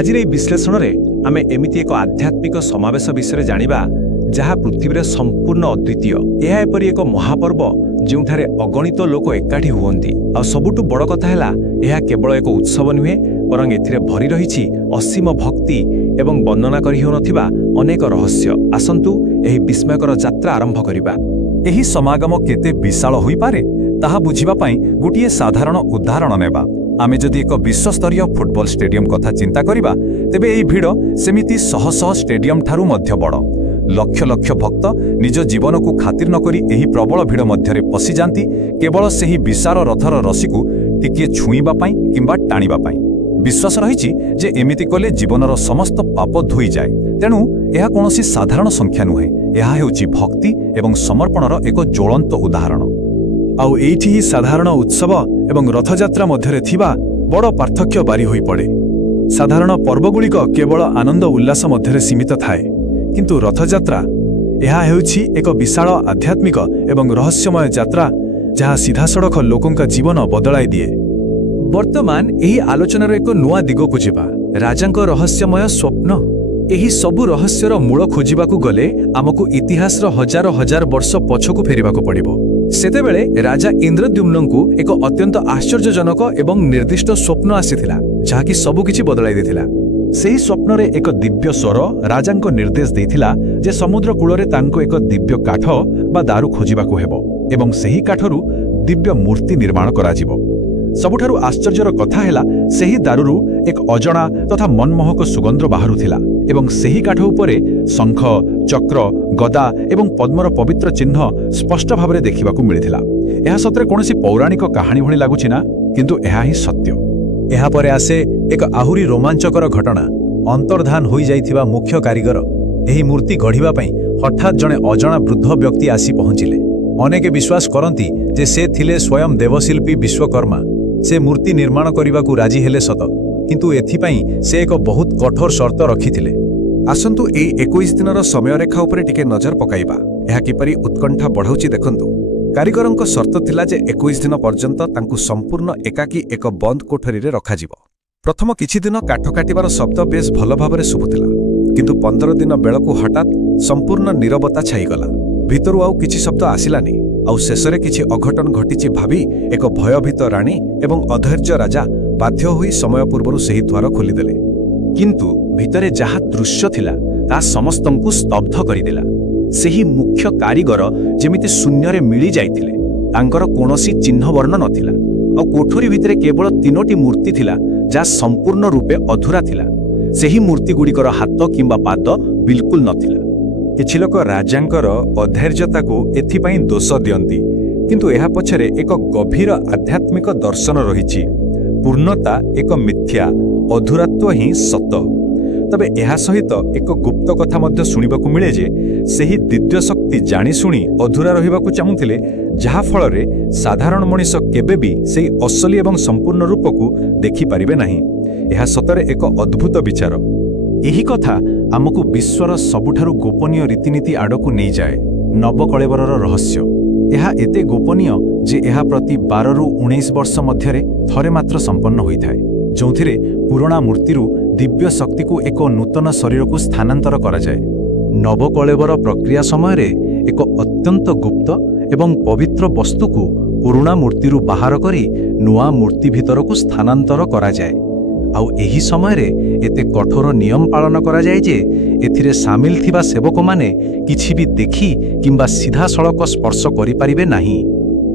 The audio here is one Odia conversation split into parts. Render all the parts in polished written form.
ଆଜିର ଏହି ବିଶ୍ଳେଷଣରେ ଆମେ ଏମିତି ଏକ ଆଧ୍ୟାତ୍ମିକ ସମାବେଶ ବିଷୟରେ ଜାଣିବା ଯାହା ପୃଥିବୀରେ ସମ୍ପୂର୍ଣ୍ଣ ଅଦ୍ୱିତୀୟ। ଏହା ଏପରି ଏକ ମହାପର୍ବ ଯେଉଁଠାରେ ଅଗଣିତ ଲୋକ ଏକାଠି ହୁଅନ୍ତି। ଆଉ ସବୁଠୁ ବଡ଼ କଥା ହେଲା, ଏହା କେବଳ ଏକ ଉତ୍ସବ ନୁହେଁ, ବରଂ ଏଥିରେ ଭରି ରହିଛି ଅସୀମ ଭକ୍ତି ଏବଂ ବର୍ଣ୍ଣନା କରି ହେଉନଥିବା ଅନେକ ରହସ୍ୟ। ଆସନ୍ତୁ ଏହି ବିସ୍ମୟକର ଯାତ୍ରା ଆରମ୍ଭ କରିବା। ଏହି ସମାଗମ କେତେ ବିଶାଳ ହୋଇପାରେ ତାହା ବୁଝିବା ପାଇଁ ଗୋଟିଏ ସାଧାରଣ ଉଦାହରଣ ନେବା। ଆମେ ଯଦି ଏକ ବିଶ୍ୱସ୍ତରୀୟ ଫୁଟବଲ ଷ୍ଟାଡିୟମ କଥା ଚିନ୍ତା କରିବା, ତେବେ ଏହି ଭିଡ଼ ସେମିତି ଶହ ଶହ ଷ୍ଟାଡିୟମ ଠାରୁ ମଧ୍ୟ ବଡ଼। ଲକ୍ଷ ଲକ୍ଷ ଭକ୍ତ ନିଜ ଜୀବନକୁ ଖାତିର ନକରି ଏହି ପ୍ରବଳ ଭିଡ଼ ମଧ୍ୟରେ ପଶିଯାନ୍ତି, କେବଳ ସେହି ବିଶାଳ ରଥର ରଶିକୁ ଟିକିଏ ଛୁଇଁବା ପାଇଁ କିମ୍ବା ଟାଣିବା ପାଇଁ। ବିଶ୍ୱାସ ରହିଛି ଯେ ଏମିତି କଲେ ଜୀବନର ସମସ୍ତ ପାପ ଧୋଇଯାଏ। ତେଣୁ ଏହା କୌଣସି ସାଧାରଣ ସଂଖ୍ୟା ନୁହେଁ, ଏହା ହେଉଛି ଭକ୍ତି ଏବଂ ସମର୍ପଣର ଏକ ଜ୍ୱଳନ୍ତ ଉଦାହରଣ। ଆଉ ଏଇଠି ହିଁ ସାଧାରଣ ଉତ୍ସବ ଏବଂ ରଥଯାତ୍ରା ମଧ୍ୟରେ ଥିବା ବଡ଼ ପାର୍ଥକ୍ୟ ବାରି ହୋଇପଡ଼େ। ସାଧାରଣ ପର୍ବଗୁଡ଼ିକ କେବଳ ଆନନ୍ଦ ଉଲ୍ଲାସ ମଧ୍ୟରେ ସୀମିତ ଥାଏ, କିନ୍ତୁ ରଥଯାତ୍ରା ଏହା ହେଉଛି ଏକ ବିଶାଳ ଆଧ୍ୟାତ୍ମିକ ଏବଂ ରହସ୍ୟମୟ ଯାତ୍ରା ଯାହା ସିଧାସଳଖ ଲୋକଙ୍କ ଜୀବନ ବଦଳାଇ ଦିଏ। ବର୍ତ୍ତମାନ ଏହି ଆଲୋଚନାର ଏକ ନୂଆ ଦିଗକୁ ଯିବା, ରାଜାଙ୍କ ରହସ୍ୟମୟ ସ୍ୱପ୍ନ। ଏହି ସବୁ ରହସ୍ୟର ମୂଳ ଖୋଜିବାକୁ ଗଲେ ଆମକୁ ଇତିହାସର ହଜାର ହଜାର ବର୍ଷ ପଛକୁ ଫେରିବାକୁ ପଡ଼ିବ। ସେତେବେଳେ ରାଜା ଇନ୍ଦ୍ରଦ୍ୟୁମ୍ନଙ୍କୁ ଏକ ଅତ୍ୟନ୍ତ ଆଶ୍ଚର୍ଯ୍ୟଜନକ ଏବଂ ନିର୍ଦ୍ଦିଷ୍ଟ ସ୍ୱପ୍ନ ଆସିଥିଲା, ଯାହାକି ସବୁକିଛି ବଦଳାଇ ଦେଇଥିଲା। ସେହି ସ୍ୱପ୍ନରେ ଏକ ଦିବ୍ୟ ସ୍ୱର ରାଜାଙ୍କ ନିର୍ଦ୍ଦେଶ ଦେଇଥିଲା ଯେ ସମୁଦ୍ର କୂଳରେ ତାଙ୍କୁ ଏକ ଦିବ୍ୟ କାଠ ବା ଦାରୁ ଖୋଜିବାକୁ ହେବ ଏବଂ ସେହି କାଠରୁ ଦିବ୍ୟ ମୂର୍ତ୍ତି ନିର୍ମାଣ କରାଯିବ। ସବୁଠାରୁ ଆଶ୍ଚର୍ଯ୍ୟର କଥା ହେଲା, ସେହି ଦାରୁରୁ ଏକ ଅଜଣା ତଥା ମନମୋହକ ସୁଗନ୍ଧ ବାହାରୁଥିଲା ଏବଂ ସେହି କାଠ ଉପରେ ଶଙ୍ଖ, ଚକ୍ର, ଗଦା ଏବଂ ପଦ୍ମର ପବିତ୍ର ଚିହ୍ନ ସ୍ପଷ୍ଟ ଭାବରେ ଦେଖିବାକୁ ମିଳିଥିଲା। ଏହା ସତରେ କୌଣସି ପୌରାଣିକ କାହାଣୀ ଭଳି ଲାଗୁଛି ନା? କିନ୍ତୁ ଏହା ହିଁ ସତ୍ୟ। ଏହାପରେ ଆସେ ଏକ ଆହୁରି ରୋମାଞ୍ଚକର ଘଟଣା। ଅନ୍ତର୍ଧାନ ହୋଇଯାଇଥିବା ମୁଖ୍ୟ କାରିଗର ଏହି ମୂର୍ତ୍ତି ଗଢ଼ିବା ପାଇଁ ହଠାତ୍ ଜଣେ ଅଜଣା ବୃଦ୍ଧ ବ୍ୟକ୍ତି ଆସି ପହଞ୍ଚିଲେ। ଅନେକେ ବିଶ୍ୱାସ କରନ୍ତି ଯେ ସେ ଥିଲେ ସ୍ୱୟଂ ଦେବଶିଳ୍ପୀ ବିଶ୍ୱକର୍ମା। ସେ ମୂର୍ତ୍ତି ନିର୍ମାଣ କରିବାକୁ ରାଜି ହେଲେ ସତ, କିନ୍ତୁ ଏଥିପାଇଁ ସେ ଏକ ବହୁତ କଠୋର ସର୍ତ୍ତ ରଖିଥିଲେ। ଆସନ୍ତୁ ଏହି 21 ଦିନର ସମୟରେଖା ଉପରେ ଟିକେ ନଜର ପକାଇବା। ଏହା କିପରି ଉତ୍କଣ୍ଠା ବଢ଼ାଉଛି ଦେଖନ୍ତୁ। କାରିଗରଙ୍କ ସର୍ତ୍ତ ଥିଲା ଯେ 21 ଦିନ ପର୍ଯ୍ୟନ୍ତ ତାଙ୍କୁ ସମ୍ପୂର୍ଣ୍ଣ ଏକାକୀ ଏକ ବନ୍ଦ କୋଠରୀରେ ରଖାଯିବ। ପ୍ରଥମ କିଛି ଦିନ କାଠ କାଟିବାର ଶବ୍ଦ ବେଶ ଭଲ ଭାବରେ ଶୁଭୁଥିଲା, କିନ୍ତୁ 15 ଦିନ ବେଳକୁ ହଠାତ୍ ସମ୍ପୂର୍ଣ୍ଣ ନୀରବତା ଛାଇଗଲା। ଭିତରୁ ଆଉ କିଛି ଶବ୍ଦ ଆସିଲାନି। ଆଉ ଶେଷରେ କିଛି ଅଘଟନ ଘଟିଛି ଭାବି ଏକ ଭୟଭୀତ ରାଣୀ ଏବଂ ଅଧୈର୍ଯ୍ୟ ରାଜା ବାଧ୍ୟ ହୋଇ ସମୟ ପୂର୍ବରୁ ସେହି ଦ୍ୱାର ଖୋଲିଦେଲେ। କିନ୍ତୁ ଭିତରେ ଯାହା ଦୃଶ୍ୟ ଥିଲା ତାହା ସମସ୍ତଙ୍କୁ ସ୍ତବ୍ଧ କରିଦେଲା। ସେହି ମୁଖ୍ୟ କାରିଗର ଯେମିତି ଶୂନ୍ୟରେ ମିଳି ଯାଇଥିଲେ। ତାଙ୍କର କୌଣସି ଚିହ୍ନ ବର୍ଣ୍ଣ ନଥିଲା। ଆଉ କୋଠରୀ ଭିତରେ କେବଳ 3ଟି ମୂର୍ତ୍ତି ଥିଲା, ଯାହା ସମ୍ପୂର୍ଣ୍ଣ ରୂପେ ଅଧୁରା ଥିଲା। ସେହି ମୂର୍ତ୍ତିଗୁଡ଼ିକର ହାତ କିମ୍ବା ପାଦ ବିଲକୁଲ ନଥିଲା। କିଛି ଲୋକ ରାଜାଙ୍କର ଅଧୈର୍ଯ୍ୟତାକୁ ଏଥିପାଇଁ ଦୋଷ ଦିଅନ୍ତି, କିନ୍ତୁ ଏହା ପଛରେ ଏକ ଗଭୀର ଆଧ୍ୟାତ୍ମିକ ଦର୍ଶନ ରହିଛି। ପୂର୍ଣ୍ଣତା ଏକ ମିଥ୍ୟା, ଅଧୁରାତ୍ୱ ହିଁ ସତ। ତେବେ ଏହା ସହିତ ଏକ ଗୁପ୍ତ କଥା ମଧ୍ୟ ଶୁଣିବାକୁ ମିଳେ ଯେ ସେହି ଦିବ୍ୟ ଶକ୍ତି ଜାଣିଶୁଣି ଅଧୁରା ରହିବାକୁ ଚାହୁଁଥିଲେ, ଯାହାଫଳରେ ସାଧାରଣ ମଣିଷ କେବେ ବି ସେହି ଅସଲି ଏବଂ ସମ୍ପୂର୍ଣ୍ଣ ରୂପକୁ ଦେଖିପାରିବେ ନାହିଁ। ଏହା ସତରେ ଏକ ଅଦ୍ଭୁତ ବିଚାର। ଏହି କଥା ଆମକୁ ବିଶ୍ୱର ସବୁଠାରୁ ଗୋପନୀୟ ରୀତିନୀତି ଆଡ଼କୁ ନେଇଯାଏ। ନବକଳେବରର ରହସ୍ୟ। ଏହା ଏତେ ଗୋପନୀୟ ଯେ ଏହା ପ୍ରତି 12ରୁ 19 ବର୍ଷ ମଧ୍ୟରେ ଥରେ ମାତ୍ର ସମ୍ପନ୍ନ ହୋଇଥାଏ, ଯେଉଁଥିରେ ପୁରୁଣା ମୂର୍ତ୍ତିରୁ ଦିବ୍ୟ ଶକ୍ତିକୁ ଏକ ନୂତନ ଶରୀରକୁ ସ୍ଥାନାନ୍ତର କରାଯାଏ। ନବକଳେବର ପ୍ରକ୍ରିୟା ସମୟରେ ଏକ ଅତ୍ୟନ୍ତ ଗୁପ୍ତ ଏବଂ ପବିତ୍ର ବସ୍ତୁକୁ ପୁରୁଣା ମୂର୍ତ୍ତିରୁ ବାହାର କରି ନୂଆ ମୂର୍ତ୍ତି ଭିତରକୁ ସ୍ଥାନାନ୍ତର କରାଯାଏ। ଆଉ ଏହି ସମୟରେ ଏତେ କଠୋର ନିୟମ ପାଳନ କରାଯାଏ ଯେ ଏଥିରେ ସାମିଲ ଥିବା ସେବକମାନେ କିଛି ବି ଦେଖି କିମ୍ବା ସିଧାସଳଖ ସ୍ପର୍ଶ କରିପାରିବେ ନାହିଁ।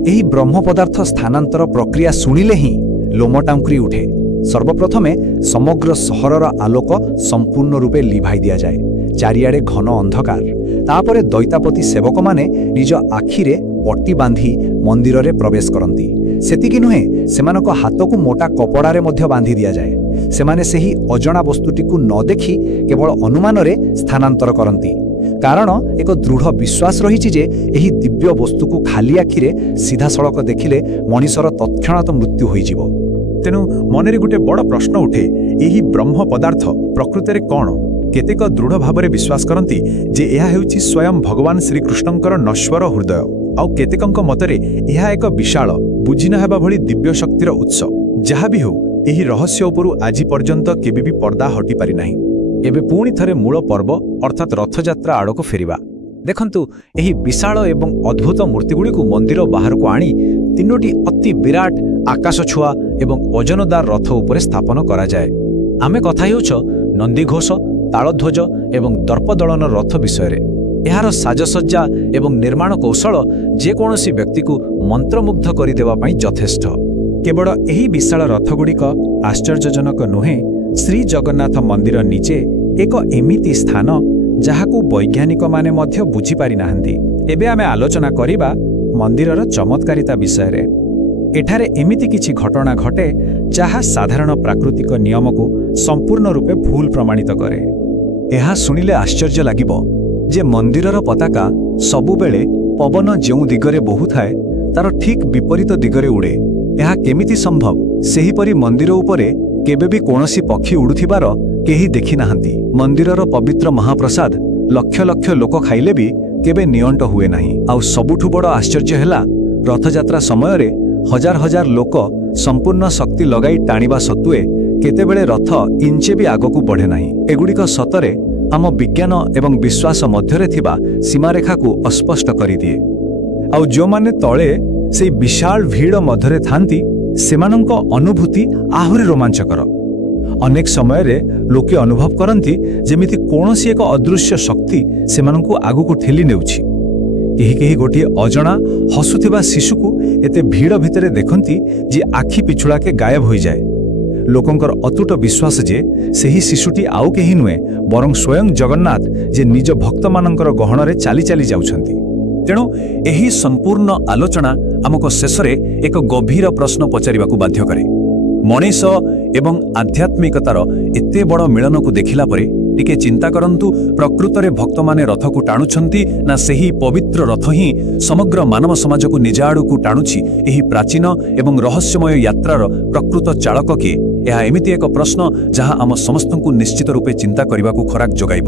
ଏହି ବ୍ରହ୍ମ ପଦାର୍ଥ ସ୍ଥାନାନ୍ତର ପ୍ରକ୍ରିୟା ଶୁଣିଲେ ହିଁ ଲୋମ ଟାଙ୍କୁରି ଉଠେ। ସର୍ବପ୍ରଥମେ ସମଗ୍ର ସହରର ଆଲୋକ ସମ୍ପୂର୍ଣ୍ଣ ରୂପେ ଲିଭାଇ ଦିଆଯାଏ। ଚାରିଆଡ଼େ ଘନ ଅନ୍ଧକାର। ତାପରେ ଦୈତାପତି ସେବକମାନେ ନିଜ ଆଖିରେ ପଟି ବାନ୍ଧି ମନ୍ଦିରରେ ପ୍ରବେଶ କରନ୍ତି। ସେତିକି ନୁହେଁ, ସେମାନଙ୍କ ହାତକୁ ମୋଟା କପଡ଼ାରେ ମଧ୍ୟ ବାନ୍ଧି ଦିଆଯାଏ। ସେମାନେ ସେହି ଅଜଣା ବସ୍ତୁଟିକୁ ନ ଦେଖି କେବଳ ଅନୁମାନରେ ସ୍ଥାନାନ୍ତର କରନ୍ତି, କାରଣ ଏକ ଦୃଢ଼ ବିଶ୍ୱାସ ରହିଛି ଯେ ଏହି ଦିବ୍ୟ ବସ୍ତୁକୁ ଖାଲି ଆଖିରେ ସିଧାସଳଖ ଦେଖିଲେ ମଣିଷର ତତ୍କ୍ଷଣାତ ମୃତ୍ୟୁ ହୋଇଯିବ। ତେଣୁ ମନରେ ଗୋଟେ ବଡ଼ ପ୍ରଶ୍ନ ଉଠେ, ଏହି ବ୍ରହ୍ମ ପଦାର୍ଥ ପ୍ରକୃତରେ କ'ଣ? କେତେକ ଦୃଢ଼ ଭାବରେ ବିଶ୍ୱାସ କରନ୍ତି ଯେ ଏହା ହେଉଛି ସ୍ୱୟଂ ଭଗବାନ ଶ୍ରୀକୃଷ୍ଣଙ୍କର ନଶ୍ୱର ହୃଦୟ। ଆଉ କେତେକଙ୍କ ମତରେ ଏହା ଏକ ବିଶାଳ, ବୁଝି ନ ହେବା ଭଳି ଦିବ୍ୟ ଶକ୍ତିର ଉତ୍ସ। ଯାହା ବି ହେଉ, ଏହି ରହସ୍ୟ ଉପରୁ ଆଜି ପର୍ଯ୍ୟନ୍ତ କେବେ ବି ପର୍ଦ୍ଦା ହଟିପାରି ନାହିଁ। ଏବେ ପୁଣି ଥରେ ମୂଳ ପର୍ବ ଅର୍ଥାତ୍ ରଥଯାତ୍ରା ଆଡ଼କୁ ଫେରିବା। ଦେଖନ୍ତୁ, ଏହି ବିଶାଳ ଏବଂ ଅଦ୍ଭୁତ ମୂର୍ତ୍ତିଗୁଡ଼ିକୁ ମନ୍ଦିର ବାହାରକୁ ଆଣି 3ଟି ଅତି ବିରାଟ ଆକାଶଛୁଆ ଏବଂ ଓଜନଦାର ରଥ ଉପରେ ସ୍ଥାପନ କରାଯାଏ। ଆମେ କଥା ହେଉଛ ନନ୍ଦିଘୋଷ, ତାଳଧ୍ୱଜ ଏବଂ ଦର୍ପଦଳନ ରଥ ବିଷୟରେ। ଏହାର ସାଜସଜ୍ଜା ଏବଂ ନିର୍ମାଣ କୌଶଳ ଯେକୌଣସି ବ୍ୟକ୍ତିକୁ ମନ୍ତ୍ରମୁଗ୍ଧ କରିଦେବା ପାଇଁ ଯଥେଷ୍ଟ। କେବଳ ଏହି ବିଶାଳ ରଥଗୁଡ଼ିକ ଆଶ୍ଚର୍ଯ୍ୟଜନକ ନୁହେଁ, ଶ୍ରୀ ଜଗନ୍ନାଥ ମନ୍ଦିର ନିଜେ ଏକ ଏମିତି ସ୍ଥାନ ଯାହାକୁ ବୈଜ୍ଞାନିକମାନେ ମଧ୍ୟ ବୁଝିପାରିନାହାନ୍ତି। ଏବେ ଆମେ ଆଲୋଚନା କରିବା ମନ୍ଦିରର ଚମତ୍କାରିତା ବିଷୟରେ। ଏଠାରେ ଏମିତି କିଛି ଘଟଣା ଘଟେ ଯାହା ସାଧାରଣ ପ୍ରାକୃତିକ ନିୟମକୁ ସମ୍ପୂର୍ଣ୍ଣ ରୂପେ ଭୁଲ ପ୍ରମାଣିତ କରେ। ଏହା ଶୁଣିଲେ ଆଶ୍ଚର୍ଯ୍ୟ ଲାଗିବ ଯେ ମନ୍ଦିରର ପତାକା ସବୁବେଳେ ପବନ ଯେଉଁ ଦିଗରେ ବହୁଥାଏ ତାର ଠିକ୍ ବିପରୀତ ଦିଗରେ ଉଡ଼େ। ଏହା କେମିତି ସମ୍ଭବ? ସେହିପରି ମନ୍ଦିର ଉପରେ କେବେ ବି କୌଣସି ପକ୍ଷୀ ଉଡ଼ୁଥିବାର କେହି ଦେଖିନାହାନ୍ତି। ମନ୍ଦିରର ପବିତ୍ର ମହାପ୍ରସାଦ ଲକ୍ଷ ଲକ୍ଷ ଲୋକ ଖାଇଲେ ବି କେବେ ନିଅଣ୍ଟ ହୁଏ ନାହିଁ। ଆଉ ସବୁଠୁ ବଡ଼ ଆଶ୍ଚର୍ଯ୍ୟ ହେଲା, ରଥଯାତ୍ରା ସମୟରେ ହଜାର ହଜାର ଲୋକ ସମ୍ପୂର୍ଣ୍ଣ ଶକ୍ତି ଲଗାଇ ଟାଣିବା ସତ୍ତ୍ୱେ କେତେବେଳେ ରଥ ଇଞ୍ଚେ ବି ଆଗକୁ ବଢ଼େ ନାହିଁ। ଏଗୁଡ଼ିକ ସତରେ ଆମ ବିଜ୍ଞାନ ଏବଂ ବିଶ୍ୱାସ ମଧ୍ୟରେ ଥିବା ସୀମାରେଖାକୁ ଅସ୍ପଷ୍ଟ କରିଦିଏ। ଆଉ ଯେଉଁମାନେ ତଳେ ସେହି ବିଶାଳ ଭିଡ଼ ମଧ୍ୟରେ ଥାନ୍ତି ସେମାନଙ୍କ ଅନୁଭୂତି ଆହୁରି ରୋମାଞ୍ଚକର। ଅନେକ ସମୟରେ ଲୋକେ ଅନୁଭବ କରନ୍ତି ଯେମିତି କୌଣସି ଏକ ଅଦୃଶ୍ୟ ଶକ୍ତି ସେମାନଙ୍କୁ ଆଗକୁ ଠେଲି ନେଉଛି। କେହି ଗୋଟିଏ ଅଜଣା ହସୁଥିବା ଶିଶୁକୁ ଏତେ ଭିଡ଼ ଭିତରେ ଦେଖନ୍ତି ଯେ ଆଖି ପିଛୁଳାକେ ଗାୟବ ହୋଇଯାଏ। ଲୋକଙ୍କର ଅତୁଟ ବିଶ୍ୱାସ ଯେ ସେହି ଶିଶୁଟି ଆଉ କେହି ନୁହେଁ ବରଂ ସ୍ୱୟଂ ଜଗନ୍ନାଥ, ଯେ ନିଜ ଭକ୍ତମାନଙ୍କର ଗହଣରେ ଚାଲି ଚାଲି ଯାଉଛନ୍ତି। ତେଣୁ ଏହି ସମ୍ପୂର୍ଣ୍ଣ ଆଲୋଚନା ଆମକୁ ଶେଷରେ ଏକ ଗଭୀର ପ୍ରଶ୍ନ ପଚାରିବାକୁ ବାଧ୍ୟ କରେ। ମଣିଷ ଏବଂ ଆଧ୍ୟାତ୍ମିକତାର ଏତେ ବଡ଼ ମିଳନକୁ ଦେଖିଲା ପରେ ଟିକେ ଚିନ୍ତା କରନ୍ତୁ, ପ୍ରକୃତରେ ଭକ୍ତମାନେ ରଥକୁ ଟାଣୁଛନ୍ତି ନା ସେହି ପବିତ୍ର ରଥ ହିଁ ସମଗ୍ର ମାନବ ସମାଜକୁ ନିଜ ଆଡ଼କୁ ଟାଣୁଛି? ଏହି ପ୍ରାଚୀନ ଏବଂ ରହସ୍ୟମୟ ଯାତ୍ରାର ପ୍ରକୃତ ଚାଳକ କିଏ? ଏହା ଏମିତି ଏକ ପ୍ରଶ୍ନ ଯାହା ଆମ ସମସ୍ତଙ୍କୁ ନିଶ୍ଚିତ ରୂପେ ଚିନ୍ତା କରିବାକୁ ଖୋରାକ ଯୋଗାଇବ।